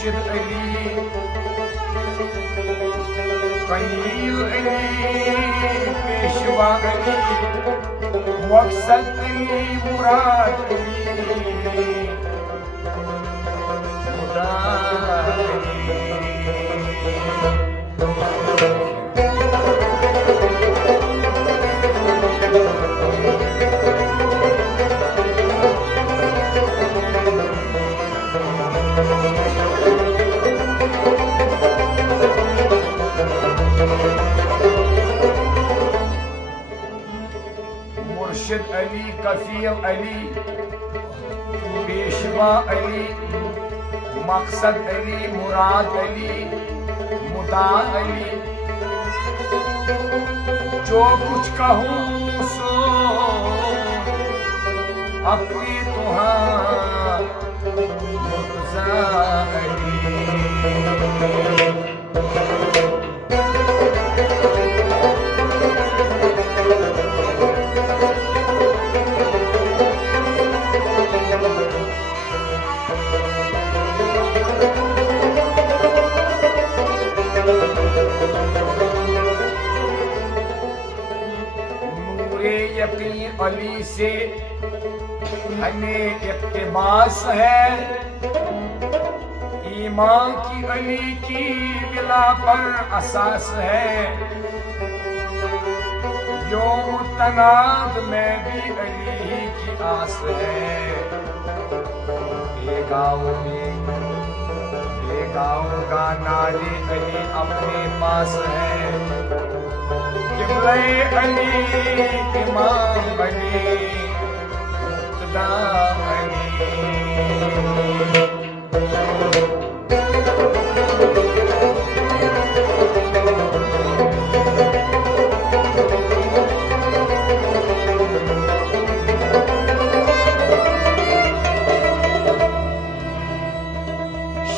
मुर्शिद अली कनील अली पेशवा अली मकसद अली मुराद अली खुदा मुर्शिद अली कफील अली पेशवा अली मकसद अली मुराद अली मुदा अली जो कुछ कहूँ सो अपनी तुहां मुर्तज़ा अली यकीन अली से हमें इक़्तिबास है, ईमान की अली की विला पर असास है। योम तनाद में भी अली ही की आस है। गाँव का नाले अली अपने पास है। किबले अली इमाम अली मुक़्तदा अली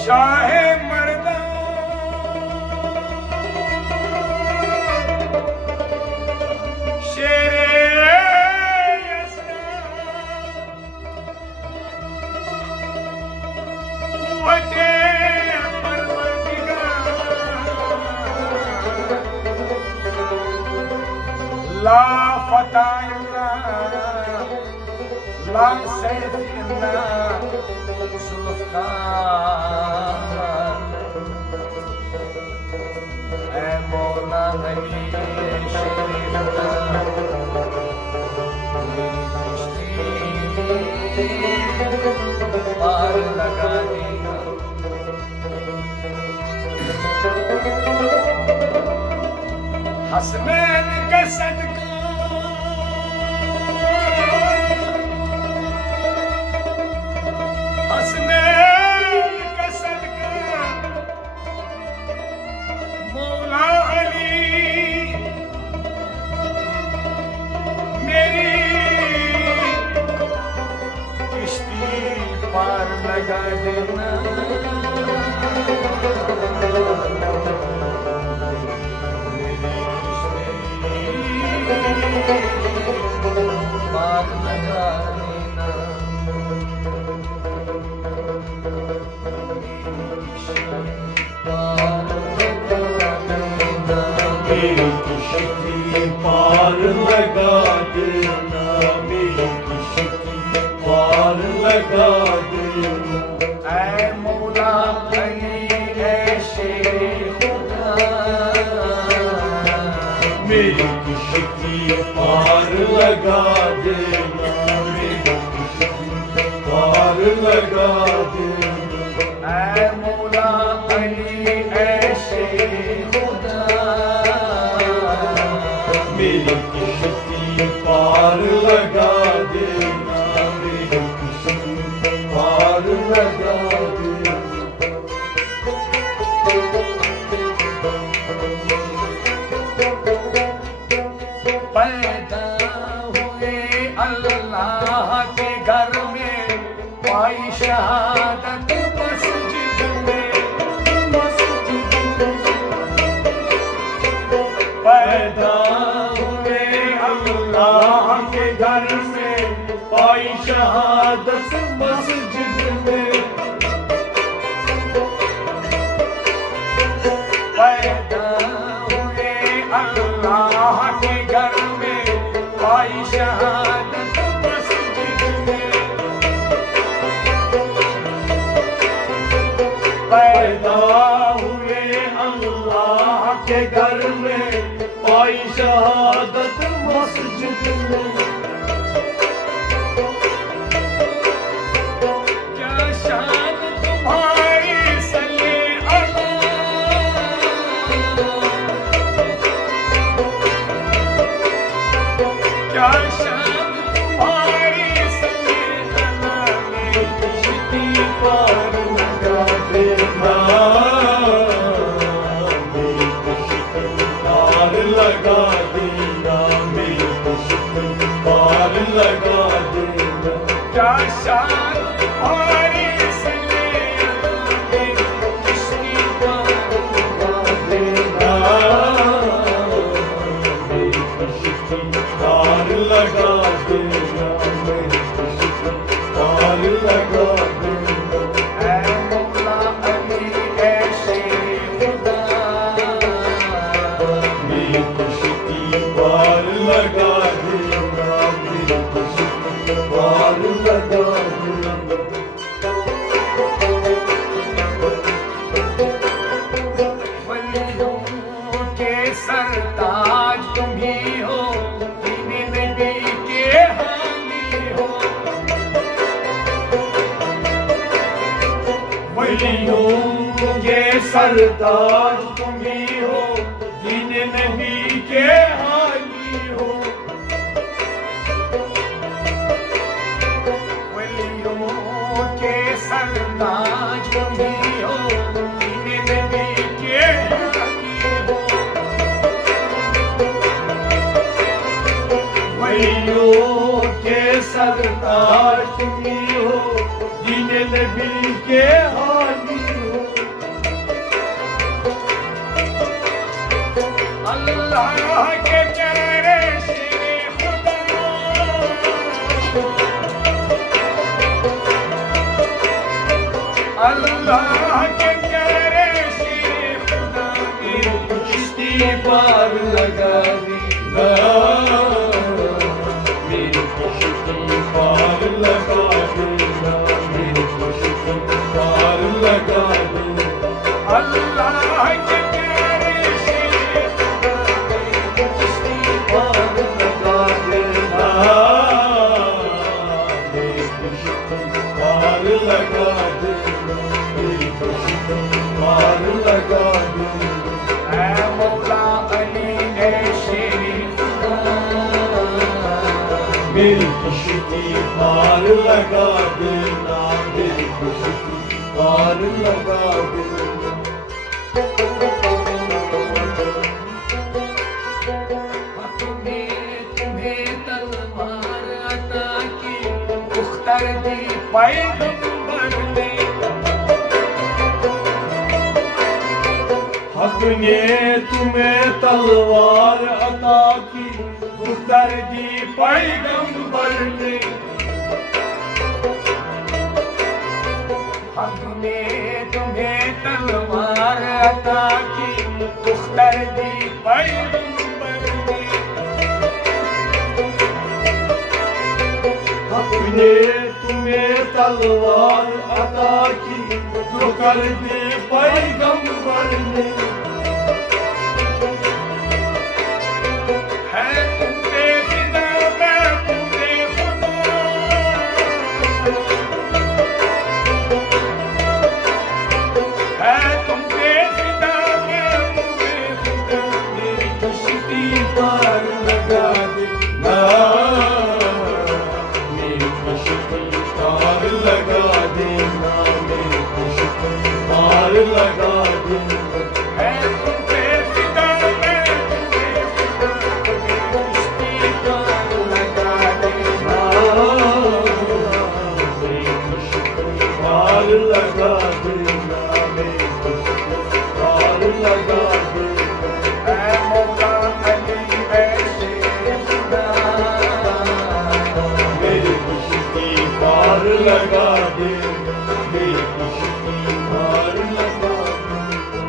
शाहे मर्दा ला फतह इल्ला ला सैफ इल्ला जुल्फ़कार ऐ मौला अली शरीफ पार लगा देना। हसनैन का सदका हसनैन का सदका मौला अली मेरी किश्ती पार लगा देना। पार लगा देना। मेरी किश्ती पार लगा देना। मेरी किश्ती पार लगा देना। ऐ मौला अली ऐ शेरे खुदा मेरी किश्ती पार लगा देना। मेरी किश्ती पार लगा देना। ऐ मौला अली ऐ शेरे खुदा मेरी किश्ती पार लगा देना। मेरी किश्ती पार लगा देना। पैदा हुए अल्लाह के घर में पाई शहादत हुए अल्लाह के घर में, पाई शहादत मस्जिद में। क्या शान तुम्हारी सल्ले अला, क्या शान तुम्हारी सल्ले अला, मेरी किश्ती पार लगा देना, मेरी किश्ती पार लगा देना, मेरी किश्ती पार लगा देना। क्या शान तुम्हारी सल्ले अला, मेरी किश्ती पार लगा देना, मेरी किश्ती पार लगा देना, मेरी किश्ती पार लगा देना। ऐ मौला अली ऐ शेर खुदा, मेरी किश्ती पार लगा देना, मेरी किश्ती पार लगा देना। वलियों के सरताज तुम ही हो, दीन नबी के हामी हो, वलियों के सरताज तुम ही हो, दीन नबी के हाली हो। वलियों के सरताज तुम ही हो, दीन नबी के हामी हो, वलियों के सरताज तुम ही हो, दीन नबी के हाली हो। अल्लाह के प्यारे शेरे खुदा, अल्लाह के प्यारे शेरे खुदा, मेरी किश्ती पार लगा देना, मेरी किश्ती पार लगा देना, मेरी किश्ती पार लगा देना। अल्लाह के प्यारे शेरे खुदा, मेरी किश्ती पार लगा देना, मेरी किश्ती पार लगा देना, मेरी किश्ती पार लगा देना। ऐ मौला अली ऐ शेरे खुदा, मेरी किश्ती पार लगा देना, मेरी किश्ती पार लगा देना। तुम्हें तलवार अता की, उख्तर दी पैगंबर ने, हक ने तुम्हें तलवार अता की, उतर दी पैगंबर ने। हक ने तुम्हें तलवार अता की, उख्तर दी पैगंबर ने, हक ने तुम्हें तलवार अता की, उतर दी पैगंबर ने। है तुम पे फिदा महबूबे खुदा, है तुम पे फिदा महबूबे खुदा, मेरी किश्ती पार लगा देना, मेरी किश्ती पार लगा देना, मेरी किश्ती पार लगा देना। है तुम पे फिदा महबूबे खुदा, मेरी किश्ती पार लगा देना, मेरी किश्ती पार लगा देना, मेरी किश्ती पार लगा देना। ऐ मौला अली ऐ शेर खुदा, मेरी किश्ती पार लगा देना, मेरी किश्ती पार लगा देना।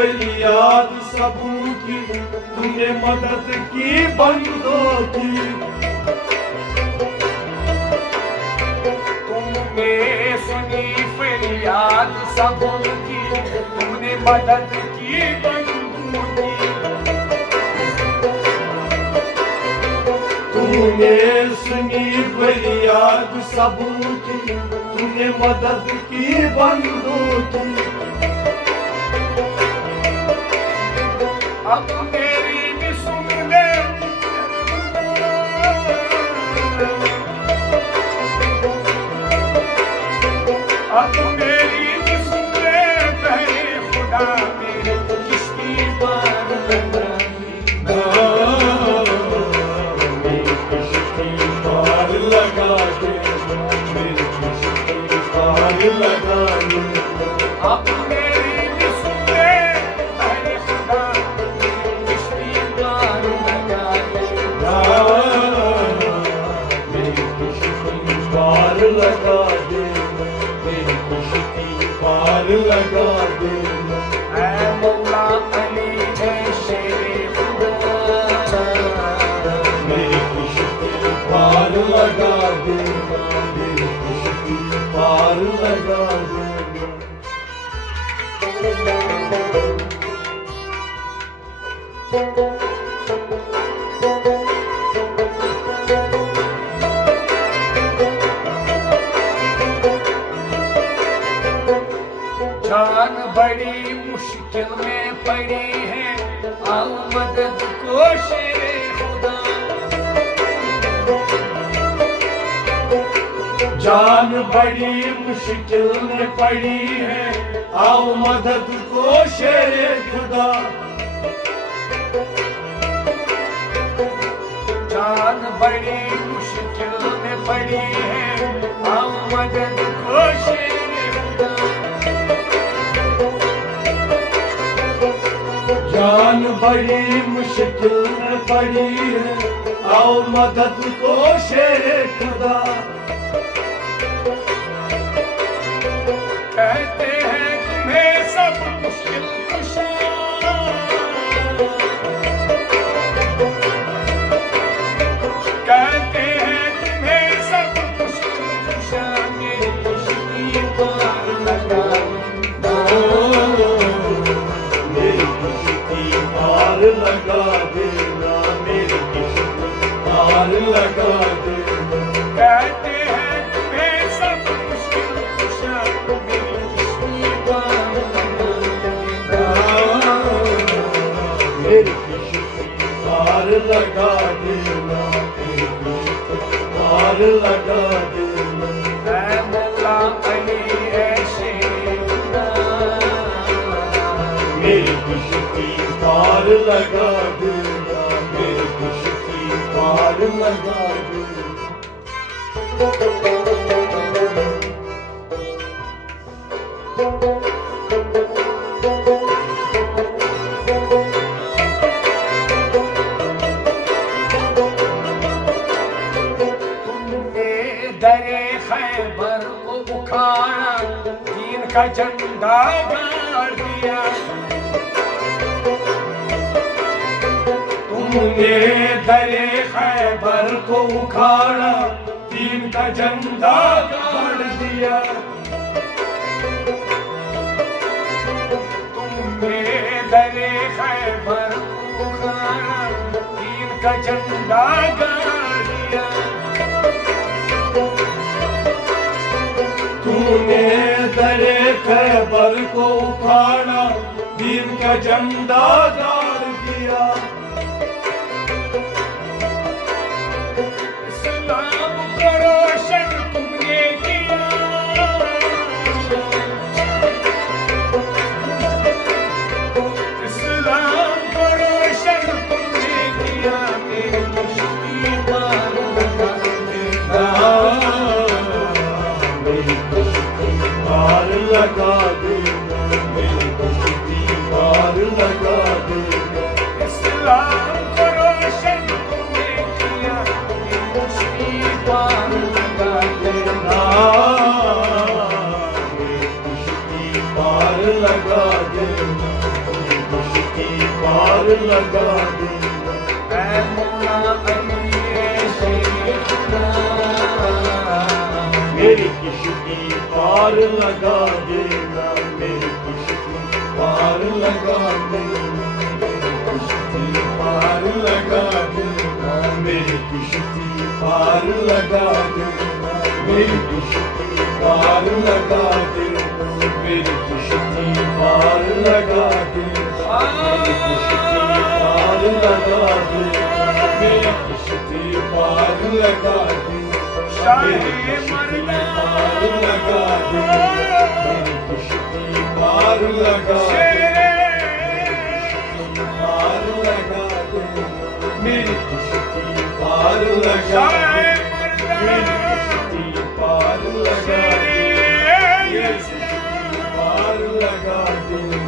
फरियाद सबों की, तूने मदद की बंदों की। तुमने सुनी फरियाद सबों की, तुमने मदद की बंदों की। तूने सुनी फरियाद सबों की, तूने मदद की बंदों की। अब मेरी भी सुन ले, अब मेरी भी सुन ले, बहरे खुदा मेरे किश्ती पार लगाई। मेरी किश्ती पार लगा दे, मेरी किश्ती पार लगा दे। अब मेरी भी सुन ले, बहरे खुदा मेरी किश्ती पार लगाई। मेरी किश्ती पार लगा दे, मेरी किश्ती पार लगा दे। ऐ मौला अली है शेरे खुदा, मेरी किश्ती पार लगा दे, मेरी किश्ती पार लगा दे। जान बड़ी मुश्किल में पड़ी है, आओ मदद को शेरे खुदा। जान बड़ी मुश्किल में पड़ी है, आओ मदद को शेरे खुदा। जान बड़ी मुश्किल में पड़ी है, आओ मदद को शेरे खुदा। जान बड़ी मुश्किल में पड़ी है, आओ मदद को शेरे खुदा। कहते हैं तुम्हें सब मुश्किल कुशा, कहते हैं तुम्हें सब मुश्किल कुशा, मेरी किश्ती पार लगा दो। मेरी किश्ती पार लगा देना, मेरी किश्ती पार लगा देना। कहते हैं तुम्हें सब मुश्किल कुशा, मेरी किश्ती पार लगा दो। मेरी किश्ती पार लगा देना, मेरी किश्ती पार लगा देना। ऐ मौला अली है शेरे खुदा, मेरी किश्ती पार लगा देना, मेरी किश्ती पार लगा देना। तुमने दरे खैबर को उखाड़ा, दीन का झंडा गाड़ दिया। तुमने दरे खैबर को उखाड़ा, दीन का झंडा गाड़ दिया। तुमने दरे खैबर को उखाड़ा, दीन का झंडा गाड़ दिया। तूने दरे खैबर को उखाड़ा, दीन का झंडा गाड़ दिया। इस्लाम को रोशन तुमने किया, इस्लाम को रोशन तुमने किया, मेरी किश्ती पार लगा देना। मेरी किश्ती पार लगा देना, मेरी किश्ती पार लगा देना। इस्लाम को रोशन तुमने किया, मेरी किश्ती पार लगा देना। मेरी किश्ती पार लगा देना, लगा देना। ऐ मौला अली शेर खुदा, मेरी किश्ती पार लगा देना, मेरी किश्ती पार लगा देना, किश्ती पार लगा देना, मेरी किश्ती पार लगा देना, मेरी किश्ती पार लगा देना, मेरी किश्ती पार लगा देना, मेरी किश्ती पार लगा देना, मेरी किश्ती पार लगा देना, शाहे मरना पार लगा देना, मेरी किश्ती पार लगा देना, पार लगा देना, मेरी किश्ती पार लगा शाहे देना, मरना मेरी किश्ती पार लगा देना, मेरी किश्ती पार लगा देना,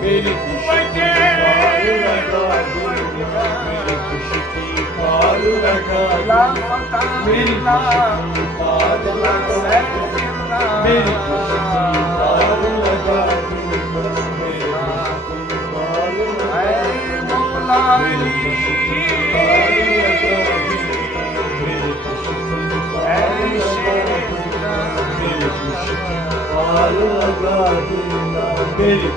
मेरी किश्ती पार लगा देना, मेरी किश्ती पार लगा ला देना, फता मेरी ला किश्ती पार लगा देना, मेरी किश्ती पार लगा देना, मेरी किश्ती पार लगा ऐ मौला अली मेरी किश्ती ऐ शेर खुदा, पार लगा देना, मेरी